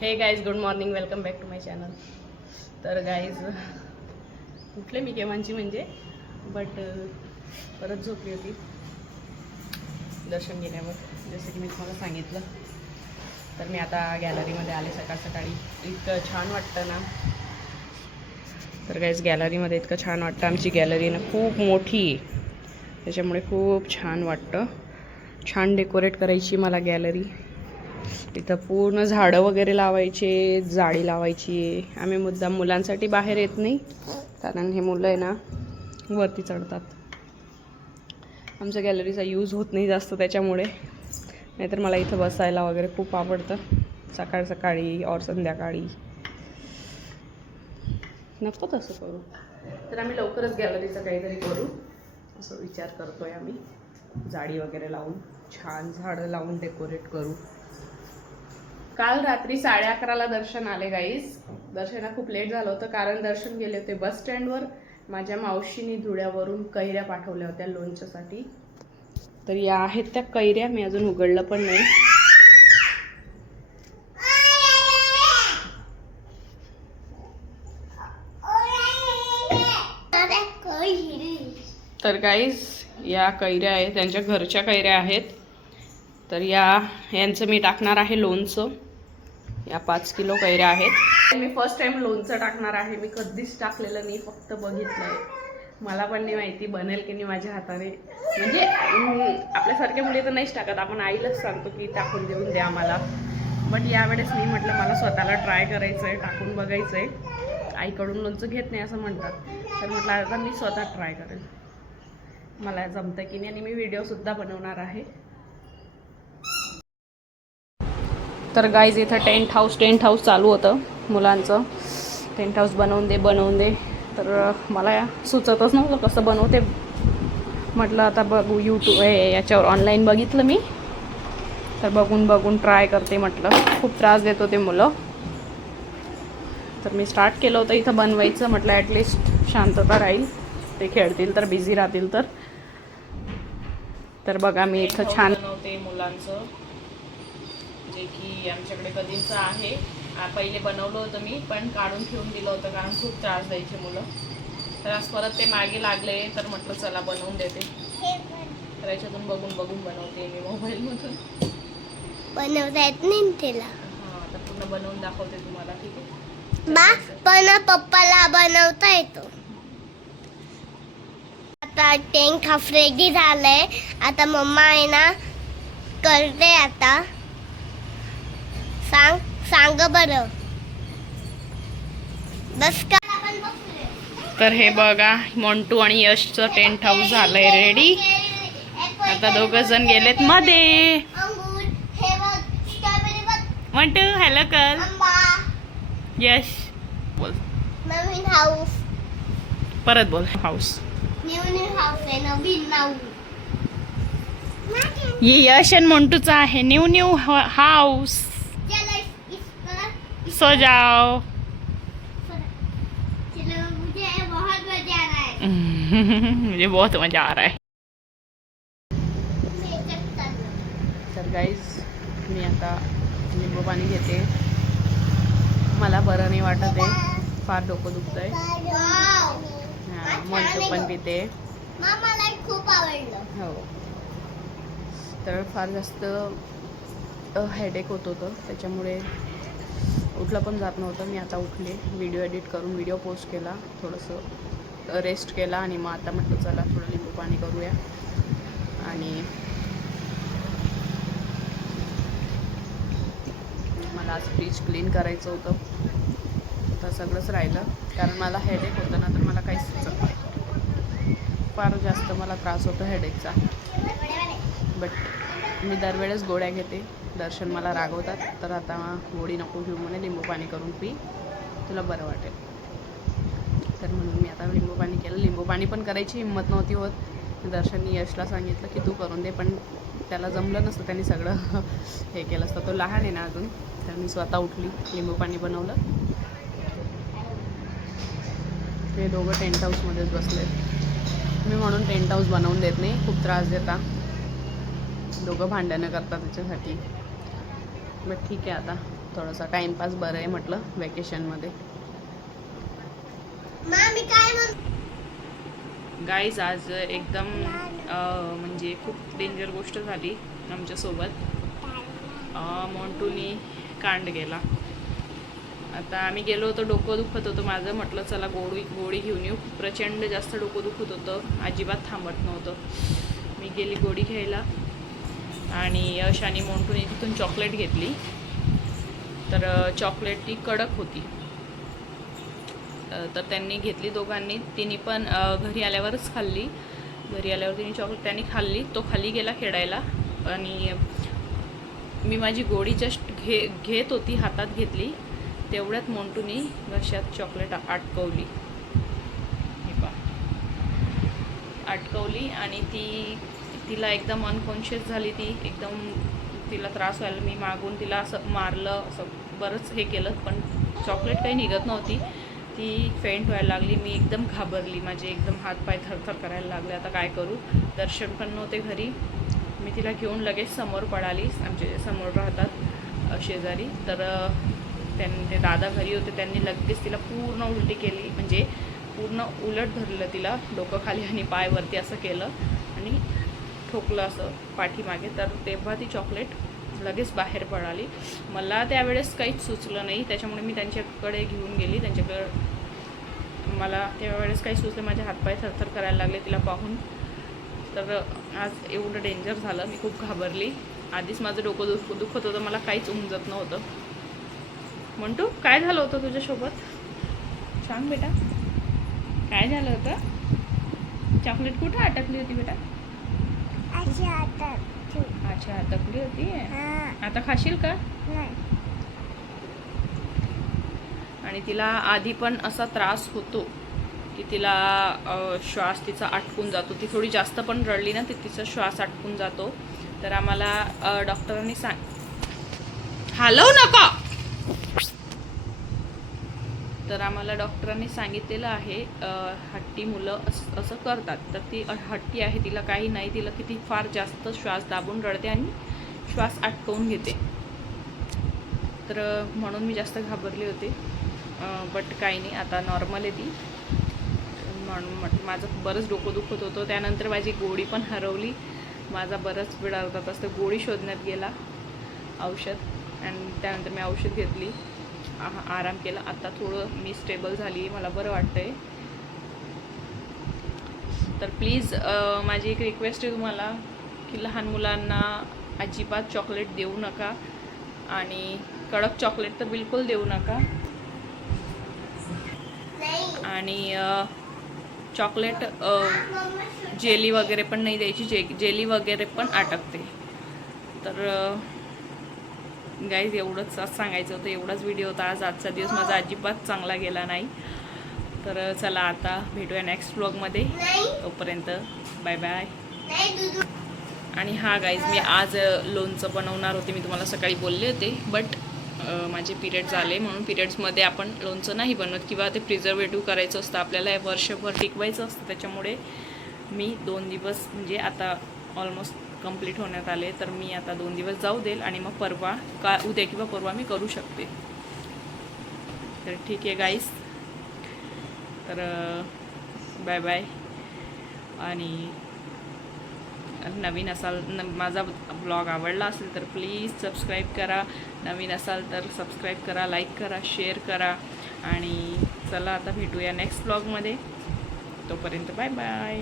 हे guys, good morning, welcome back to my channel. तर guys उठले मी केव्हांची म्हणजे परत झोपली होती दर्शन घेण्यावर, जसं की मी तुम्हाला सांगितलं. तर मी आता गॅलरीमध्ये आले सकाळ सकाळी. इतकं छान वाटतं ना. तर गाईज गॅलरीमध्ये इतकं छान वाटतं. आमची गॅलरी ना खूप मोठी आहे, त्याच्यामुळे खूप छान वाटतं. छान डेकोरेट करायची मला गॅलरी. इथं पूर्ण झाडं वगैरे लावायचे, जाळी लावायची. आम्ही मुद्दाम मुलांसाठी बाहेर येत नाही, कारण हे मुलं आहे ना वरती चढतात. आमच्या गॅलरीचा यूज होत नाही जास्त, त्याच्यामुळे. नाहीतर मला इथं बसायला वगैरे खूप आवडतं, सकाळ सकाळी और संध्याकाळी. नको तसं करू. तर आम्ही लवकरच गॅलरीचं काहीतरी करू असं विचार करतोय आम्ही. जाळी वगैरे लावून, छान झाडं लावून डेकोरेट करू. काल रात्री 11:30ला दर्शन आले गाईज. दर्शना खूप लेट झालं होतं, कारण दर्शन गेले होते बस स्टँडवर. माझ्या मावशीने धुळ्यावरून कैऱ्या पाठवल्या होत्या लोणच्यासाठी. तर या आहेत त्या कैऱ्या, मी अजून उघडलं पण नाही. तर गाईज या कैऱ्या आहेत, त्यांच्या घरच्या कैऱ्या आहेत. तर यांचं मी टाकणार आहे लोणचं. या 5 किलो कैऱ्या आहेत. मी फर्स्ट टाइम लोणचं टाकणार आहे. मी कधीच टाकलेलं नाही, फक्त बघितलंय. मला पण नाही माहिती बनेल की नाही माझ्या हाताने. म्हणजे आपल्यासारख्या मुली तर नाहीच टाकत, आपण आईलाच सांगतो की टाकून देऊन द्या मला. बट यावेळेस मी म्हटलं मला स्वतःला ट्राय करायचं आहे, टाकून बघायचं आहे. आईकडून लोणचं घेत नाही असं म्हणतात, तर म्हटलं आता मी स्वतः ट्राय करेल मला जमतं की नाही. आणि मी व्हिडिओसुद्धा बनवणार आहे. तर गाईज इथं टेंट हाऊस चालू होतं मुलांचं. टेंट हाऊस बनवून दे. तर मला सुचतच नव्हतं कसं बनवते. म्हटलं आता बघू, यूट्यूब याच्यावर ऑनलाईन बघितलं मी, तर बघून ट्राय करते म्हटलं. खूप त्रास देत होते मुलं. तर मी स्टार्ट केलं होतं इथं बनवायचं. म्हटलं ॲटलिस्ट शांतता राहील, ते खेळतील तर, बिझी राहतील तर. तर बघा मी इथं छान बनवते मुलांचं, जे की आमच्याकडे कधीचं आहे. पहिले बनवलं होतं मी, पण काढून ठेवून दिलं होतं कारण खूप त्रास द्यायचे मुलं. तर आज परत ते मागे लागले, तर म्हटलं चला बनवून देते. तर याच्यातून बघून बनवते मी मोबाईलमधून. बनवता येत नाही त्याला. हां, तर पूर्ण बनवून दाखवते तुम्हाला, ठीक आहे. पण पप्पाला बनवता येतो. आता टेंट हाऊस रेडी झालंय. आता मम्मा आहे ना करते. आता सांग बरं. बस का. तर हे बघा, मोंटू आणि यशचं टेंट हाऊस झालंय रेडी. आता 2 जण गेलेत मध्ये. मोंटू हॅलो कर. यश बोल. नवीन हाऊस. परत बोल. हाऊस. न्यू हाऊस आहे, नवीन हाऊस. ये यश आणि मोंटूचा आहे न्यू हाऊस. सो जाओ. मुझे बहुत मजा आ रहा है. तर गाईज मी आता लिंबू पाणी घेते. मला बरं नाही वाटत आहे, फार डोकं दुखतं आहे. हां, मोंटू पण पिते. मला खूप आवडलं. हो. तर फार जास्त हेडेक होत होतं, त्याच्यामुळे उठलं पण जात नव्हतं. मी आता उठले, व्हिडिओ एडिट करून व्हिडिओ पोस्ट केला, थोडंसं रेस्ट केला, आणि मग आता म्हटलं चला थोडं लिंबू पाणी करूया. आणि मला आज फ्रीज क्लीन करायचं होतं, तर सगळंच राहिलं. कारण मला हेडेक होतं ना, तर मला काहीच सुचत नाही. फार जास्त मला त्रास होतो हेडेकचा. बट मी दरवेळेस गोळ्या घेते. दर्शन मला रागवतात, तर आता गोळी नको घेऊ म्हणे, लिंबू पाणी करून पी, तुला बरं वाटेल. तर म्हणून मी आता लिंबू पाणी केलं. लिंबू पाणी पण करायची हिंमत नव्हती होत. दर्शननी यशला सांगितलं की तू करून दे, पण त्याला जमलं नसतं, त्यांनी सगळं हे केलं असतं. तो लहान आहे ना अजून. तर मी स्वतः उठली, लिंबू पाणी बनवलं. ते दोघं टेंट हाऊसमध्येच बसले. मी म्हणून टेंट हाऊस बनवून देत नाही, खूप त्रास देता. दोघं भांडणं करतात त्याच्यासाठी. बट ठीक आहे, आता थोडासा टाइमपास बरं आहे म्हटलं वेकेशनमध्ये. मामी काय म्हण गाईज आज एकदम म्हणजे खूप डेंजर गोष्ट झाली आमच्यासोबत. मोंटूनी कांड गेला. आता आम्ही गेलो होतो, डोकं दुखत होतं माझं, म्हटलं चला गोळी घेऊन येऊ. प्रचंड जास्त डोकं दुखत होतं, अजिबात थांबत नव्हतं. मी गेली गोळी घ्यायला आणि यश आणि मोंटूने तिथून चॉकलेट घेतली. तर चॉकलेट ती कडक होती, तर त्यांनी घेतली दोघांनी. तिने पण घरी आल्यावरच खाल्ली. घरी आल्यावर तिने चॉकलेट त्यांनी खाल्ली. तो खाली गेला खेळायला आणि मी माझी गोळी जस्ट घेत होती, हातात घेतली, तेवढ्यात मोंटूनी घशात चॉकलेट अटकवली. अटकवली आणि तिला एकदम अनकॉन्शियस झाली. ती एकदम तिला त्रास व्हायला, मी मागून तिला असं मारलं, असं बरंच हे केलं, पण चॉकलेट काही निघत नव्हती. ती फेंट व्हायला लागली. मी एकदम घाबरली, माझे एकदम हातपाय थरथर करायला लागले. आता काय करू, दर्शन पण नव्हते घरी. मी तिला घेऊन लगेच समोर पळाली. आमचे समोर राहतात शेजारी, तर ते दादा घरी होते. त्यांनी लगेच तिला पूर्ण उलटी केली, म्हणजे पूर्ण उलट धरलं तिला, डोकं खाली आणि पाय वरती असं केलं आणि ठोकलं असं पाठीमागे. तर तेव्हा ती चॉकलेट लगेच बाहेर पडाली. मला त्यावेळेस काहीच सुचलं नाही, त्याच्यामुळे मी त्यांच्याकडे घेऊन गेली. मला त्यावेळेस काही सुचलं, माझे हातपाय थरथर करायला लागले तिला पाहून. तर आज एवढं डेंजर झालं, मी खूप घाबरली. आधीच माझं डोकं दुखत होतं, मला काहीच उमजत नव्हतं. म्हणतो काय झालं होतं तुझ्यासोबत, सांग बेटा, काय झालं होतं? चॉकलेट कुठं अटकली होती बेटा? अच्छा, अटकली होती. आता खाशील का? आणि तिला आधी पण असा त्रास होतो की तिला श्वास तिचा अटकून जातो. ती थोडी जास्त पण रडली ना, तिचा श्वास अटकून जातो. तर आम्हाला डॉक्टरांनी हलवू नका. तर आम्हाला डॉक्टरांनी सांगितलेलं आहे, हट्टी मुलं असं करतात. तर ती हट्टी आहे, तिला काही नाही. तिला किती फार जास्त श्वास दाबून रडते आणि श्वास अटकवून घेते. तर म्हणून मी जास्त घाबरली होते. बट काही नाही, आता नॉर्मल आहे ती. म्हणून माझं बरंच डोकं दुखत होतं. त्यानंतर माझी गोळी पण हरवली. माझा बराच वेळ अर्धा तास तर गोळी शोधण्यात गेला, औषध. आणि त्यानंतर मी औषध घेतली, आराम केला. आता थोडं मी स्टेबल झाली, मला बरं वाटतं आहे. तर प्लीज माझी एक रिक्वेस्ट आहे तुम्हाला की लहान मुलांना अजिबात चॉकलेट देऊ नका आणि कडक चॉकलेट तर बिलकुल देऊ नका. आणि चॉकलेट जेली वगैरे पण नाही द्यायची, जेली वगैरे पण अटकते. तर गाईज एवढंच आज सांगायचं होतं, एवढाच व्हिडिओ होता आज. आजचा दिवस माझा अजिबात चांगला गेला नाही. तर चला आता भेटूया नेक्स्ट व्लॉगमध्ये. तोपर्यंत बाय बाय. आणि हा गाईज, मी आज लोणचं बनवणार होते, मी तुम्हाला सकाळी बोलले होते. बट माझे पिरियड्स आले, म्हणून पिरियड्समध्ये आपण लोणचं नाही बनवत, किंवा ते प्रिझर्वेटिव्ह करायचं असतं आपल्याला, वर्षभर टिकवायचं असतं. त्याच्यामुळे मी 2 दिवस, म्हणजे आता ऑलमोस्ट कंप्लीट होण्यात आले, तर मी आता 2 दिवस जाऊ देईल आणि मग उद्या किंवा परवा मी करू शकते. तर ठीक आहे गाईस, तर बाय बाय. आणि नवीन असाल, माझा ब्लॉग आवडला असेल तर प्लीज सबस्क्राईब करा. नवीन असाल तर सबस्क्राईब करा, लाईक करा, शेअर करा. आणि चला आता भेटूया नेक्स्ट ब्लॉगमध्ये. तोपर्यंत बाय बाय.